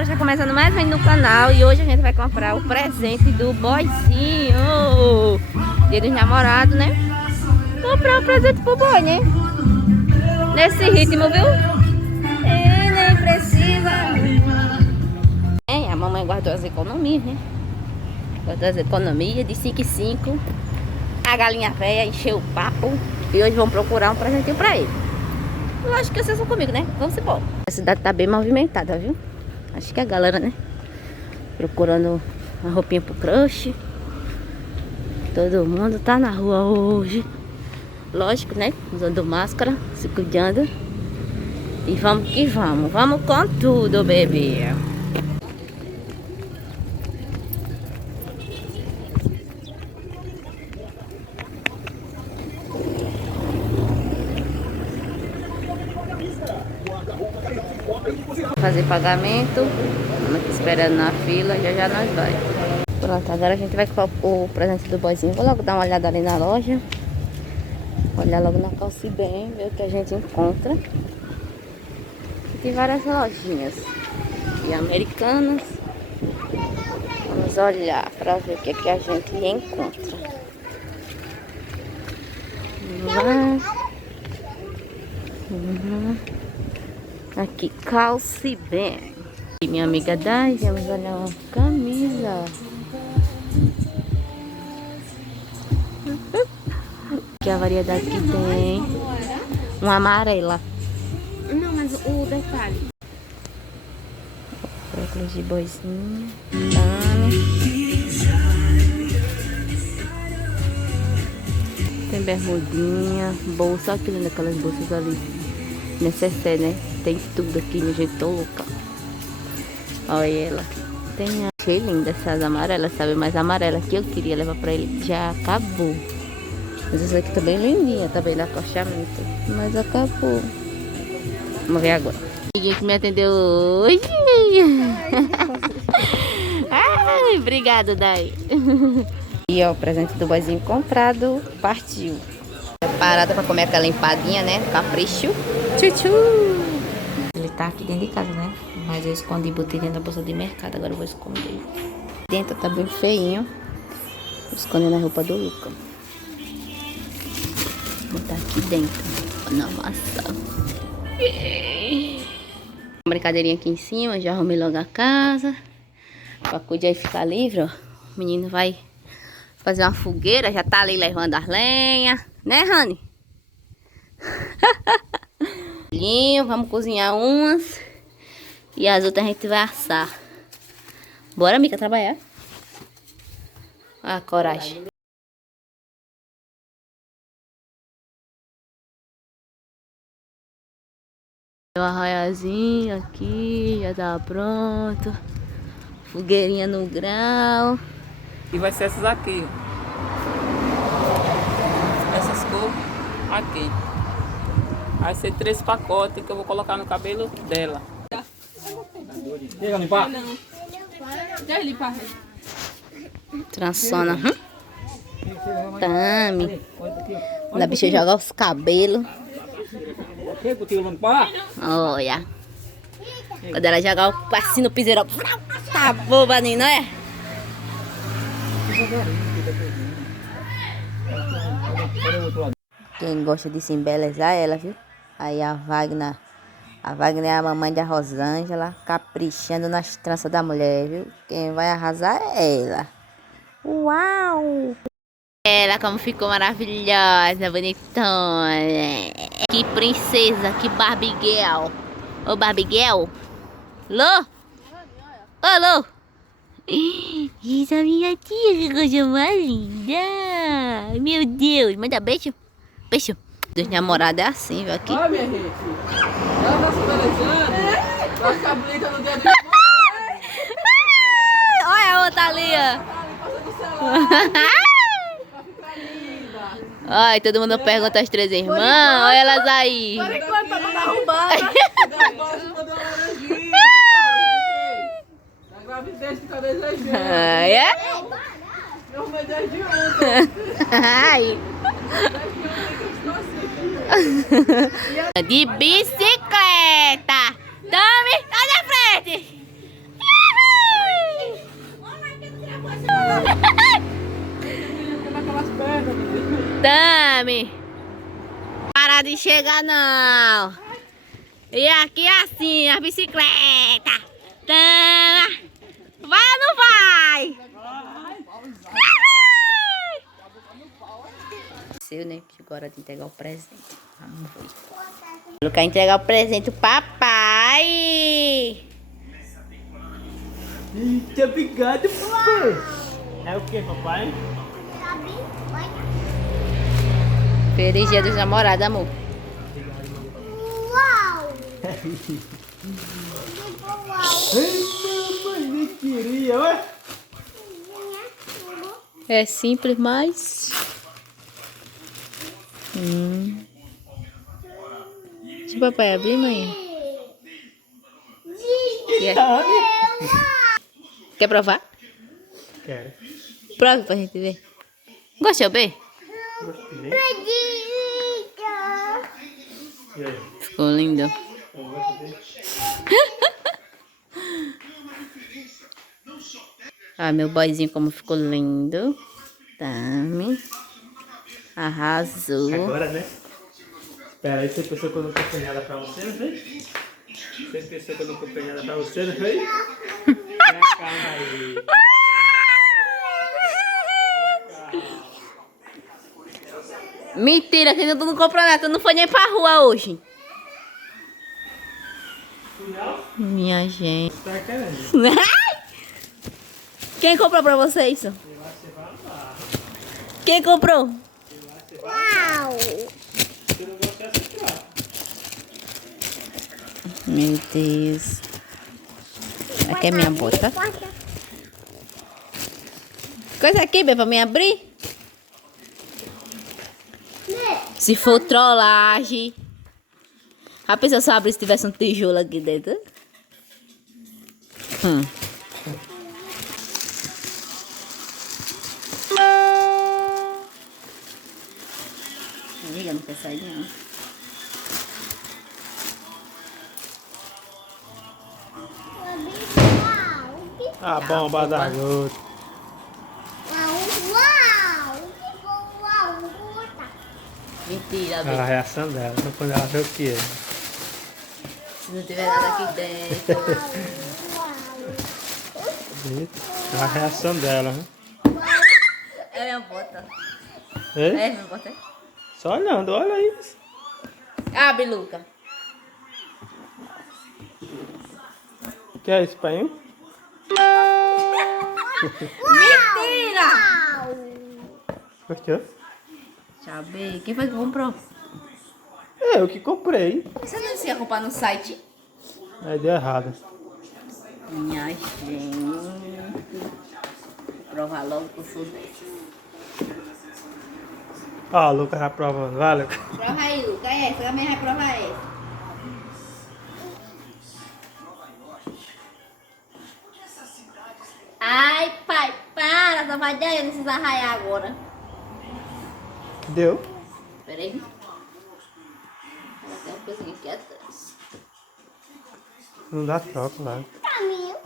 galera, já começando mais um vídeo no canal. E hoje a gente vai comprar o presente do boyzinho. Dia dos namorados, né? Comprar um presente pro boy, né? Nesse ritmo, viu? E nem precisa. A mamãe guardou as economias, né? Guardou as economias de 5 em 5. A galinha velha encheu o papo. E hoje vamos procurar um presentinho pra ele. Lógico que vocês vão comigo, né? Vamos embora. A cidade tá bem movimentada, viu? Acho que a galera, né? Procurando uma roupinha pro crush. Todo mundo tá na rua hoje. Lógico, né? Usando máscara, se cuidando. E vamos que vamos. Vamos com tudo, bebê. Fazer pagamento. Estamos aqui esperando na fila. Já já nós vai. Pronto, agora a gente vai com o presente do boyzinho. Vou logo dar uma olhada ali na loja. Olhar logo na Calce Bem, ver o que a gente encontra. Tem várias lojinhas e americanas. Vamos olhar para ver o que, que a gente encontra. Vamos lá. Aqui, Calce Bem. E minha amiga Dai, vamos olhar uma camisa. Aqui é a variedade que tem. Uma amarela. Não, mas o detalhe. Óculos de boizinho. Dame. Tem bermudinha, bolsa. Olha que linda aquelas bolsas ali. Necessaire, né? Tem tudo aqui, minha gente. Tô louca. Olha ela. Tem a... Achei linda essas amarelas, sabe? Mas a amarela que eu queria levar pra ele já acabou. Mas essa aqui tá bem lindinha, tá bem no acostamento. Mas acabou. Vamos ver agora. Ninguém que me atendeu hoje. Ai, obrigado, Dai. E ó, o presente do boyzinho comprado. Partiu. Preparada pra comer aquela empadinha, né? Capricho. Tchutchu. Ele tá aqui dentro de casa, né? Mas eu escondi e botei dentro da bolsa de mercado. Agora eu vou esconder. Dentro tá bem feinho. Vou esconder na roupa do Luca. Vou botar aqui dentro. Na massa. Uma brincadeirinha aqui em cima. Já arrumei logo a casa. Pra cuidar e ficar livre, ó. O menino vai fazer uma fogueira. Já tá ali levando as lenhas. Né, Rani? Vamos cozinhar umas. E as outras a gente vai assar. Bora, Mica, trabalhar. Ah, coragem. O arraiazinho aqui, já tá pronto. Fogueirinha no grau. E vai ser essas aqui. Essas cores aqui. Vai ser 3 pacotes que eu vou colocar no cabelo dela. Chega, limpar? Não. Deixa limpar. Transona. Tame. Da bicha jogar os cabelos. Olha. Quando ela jogar o passinho no piseiro. Tá boba, não é? Quem gosta de se embelezar é ela, viu? Aí a Wagner é a mamãe da Rosângela, caprichando nas tranças da mulher, viu? Quem vai arrasar é ela. Uau! Ela como ficou maravilhosa, bonitona. Que princesa, que Barbie Girl. Ô Barbie Girl. Lô? Ô Lô? Isso é minha tia, que coisa mais linda. Meu Deus, manda beijo. Beijo. Dos namorados é assim, viu aqui. Olha, minha gente. Ela tá se embelezando. Vai ficar bonita no dia de Olha a outra ali, ó. Ai, todo mundo pergunta as 3 irmãs. Olha elas aí. Por enquanto, pra não derrubar. A gravidez fica desejando. É? Eu arrumei desde ontem. Ai. De bicicleta. Tome, sai da frente. Tami. Para de chegar, não. E aqui assim, a bicicleta. Tami. Vai ou não vai? Seu, né? Chegou a hora de entregar o presente. Vamos ver. Eu quero entregar o presente pro papai. Eita, obrigado, papai. É o que, papai? Feliz dia dos namorados, amor. Uau! Ai, mamãe, nem queria, ué. É simples, mas... Deixa o papai abrir, mãe. Quer provar? Quero. Prova pra gente ver. Gostou, B? Gostei. E aí? Ficou lindo. Eu gostei. Ah, meu boyzinho como ficou lindo. Tami. Arrasou. Agora, né? Espera aí, você pensou que eu não comprei nada pra você, não foi? Você pensou que eu não comprei nada pra você, não foi? Calma aí. Mentira, que tu não comprou nada. Tu não foi nem pra rua hoje. Minha gente. Tá querendo? Quem comprou pra você isso? Quem comprou? Uau! Você não gosta dessa aqui, ó. Meu Deus. Aqui é minha bota. Coisa aqui, Bê, pra me abrir? Se for trollagem. A pessoa só abre se tivesse um tijolo aqui dentro. Amiga, não quer sair não. A bomba da gota. Mentira, A Bê. reação dela, quando ela vê o que é. Se não tiver nada aqui dentro. A reação dela, né? É minha bota. É? É minha bota. Só olhando, olha aí. Abre, Luca. O que é isso, pai? Mentira! Gostou? Deixa eu ver. Quem foi que comprou? Eu que comprei. Você não ia comprar no site? Aí deu errado. Minha gente. Vou provar logo que eu sou dessas. Ó, o Lucas já provando. Vai, Lucas. Prova aí, Luca. Essa também vai provar essa. Ai, pai, para. Só vai dar, eu preciso arraiar agora. Deu? Pera aí. Ela tem uma coisinha aqui atrás. Não dá troca lá. Caminho.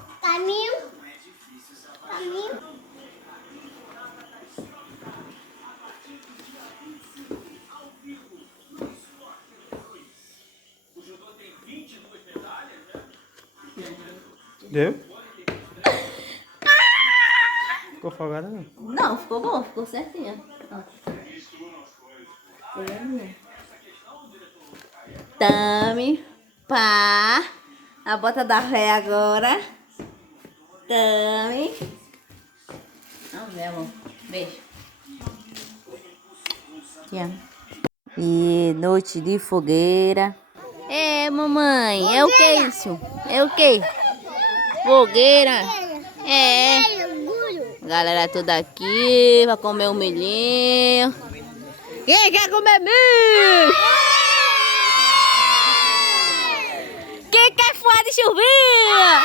Deu? Ficou folgada não? Não, ficou bom, ficou certinho. Ó. Tami, pá. A bota da ré agora. Tami. Vamos ver, amor. Beijo. Te amo. E noite de fogueira. É, mamãe. É o que isso? É o que? Fogueira. É. Galera toda aqui pra comer um milhinho. Quem quer comer milho? Quem quer fuar de chuvinha?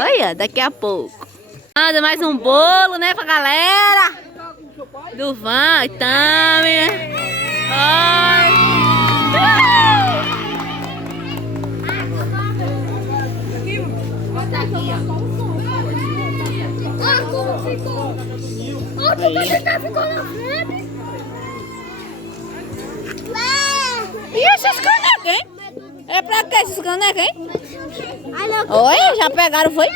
Olha, daqui a pouco. Manda mais um bolo, né, pra galera. Do Van, Tami. Ai. Olha como ficou. E esses canecos, hein? É pra que esses canecos, hein? Oi, já pegaram, foi?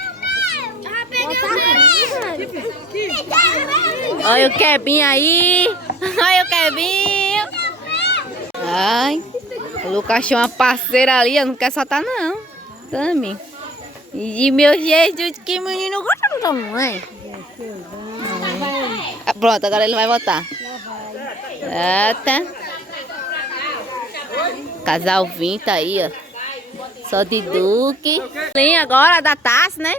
Olha o Kebinho aí. Olha o Kebinho. Ai, o Lucas tinha uma parceira ali, não quer soltar não. Também. E meu Jesus, que menino gosta da mãe. Pronto, agora ele vai voltar. Eita. Casal 20 aí, ó. Só de Duque. Tem agora da taça, né?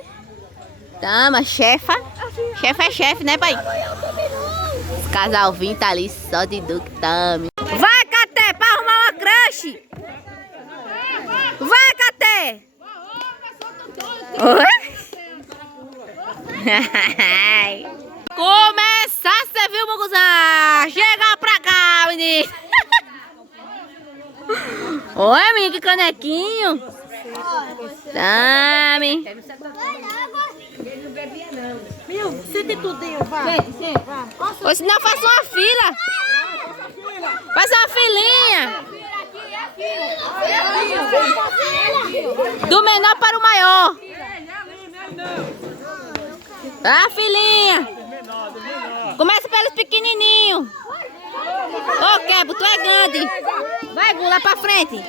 Tama, chefa. Chefe é chefe, né, pai? Casal 20 ali, só de Duque, tame. Vai, Caté, pra arrumar uma crush. Vai, Caté. Oi? Começar, você viu, Muguzá? Chega pra cá, menino. Oi, menino, que canequinho. Tame. Meu, sente tudinho, vai. Ou senão faça uma fila. Faz uma filinha. Do menor para o maior. A filinha. Começa pelos pequenininhos. Ô, Kebo, tu é grande. Vai, Gula, pra frente.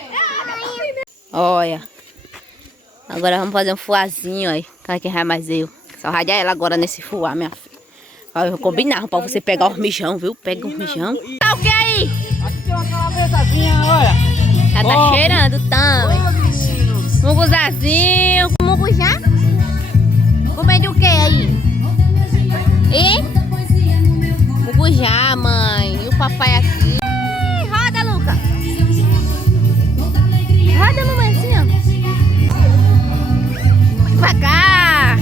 Olha. Agora vamos fazer um fuazinho aí. Quem vai mais eu? Só radiar ela agora nesse fuá, minha filha. Eu vou combinar pra você pegar o mijão, viu? Pega o mijão. Tá o que aí? Aqui tem uma calavezazinha, olha. Já tá cheirando também. Muguzazinho. Muguzá? Comendo o que aí? E? Muguzá, mãe. E o papai aqui. Roda, Luca. Roda, mamãe, assim, ó. Pra cá.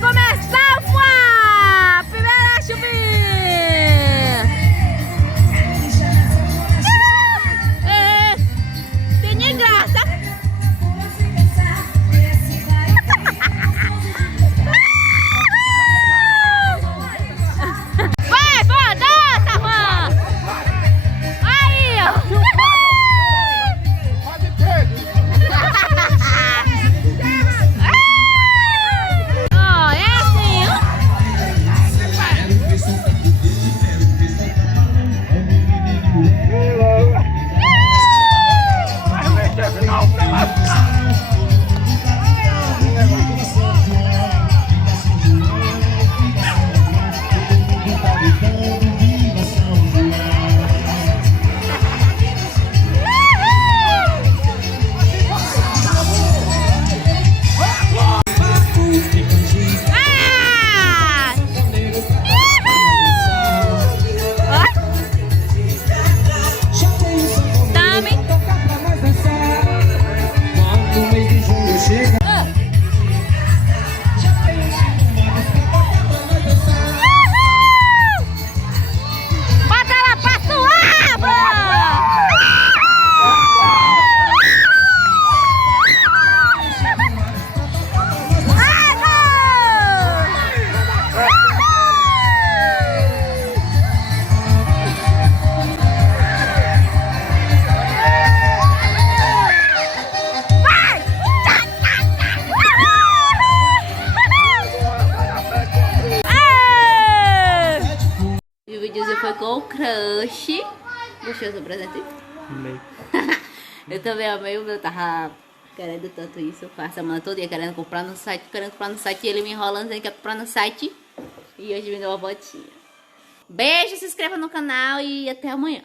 Começar o fuá. Primeira chuvinha. Tem nem graça. Vai, dança, Juan. Aí, ó. Foi com o crush. Gostou do presente? Amei. Eu também amei, o meu tava querendo tanto isso. Eu passo a semana toda querendo comprar no site, e ele me enrolando, dizendo que ia comprar no site. E hoje me deu uma botinha. Beijo, se inscreva no canal e até amanhã.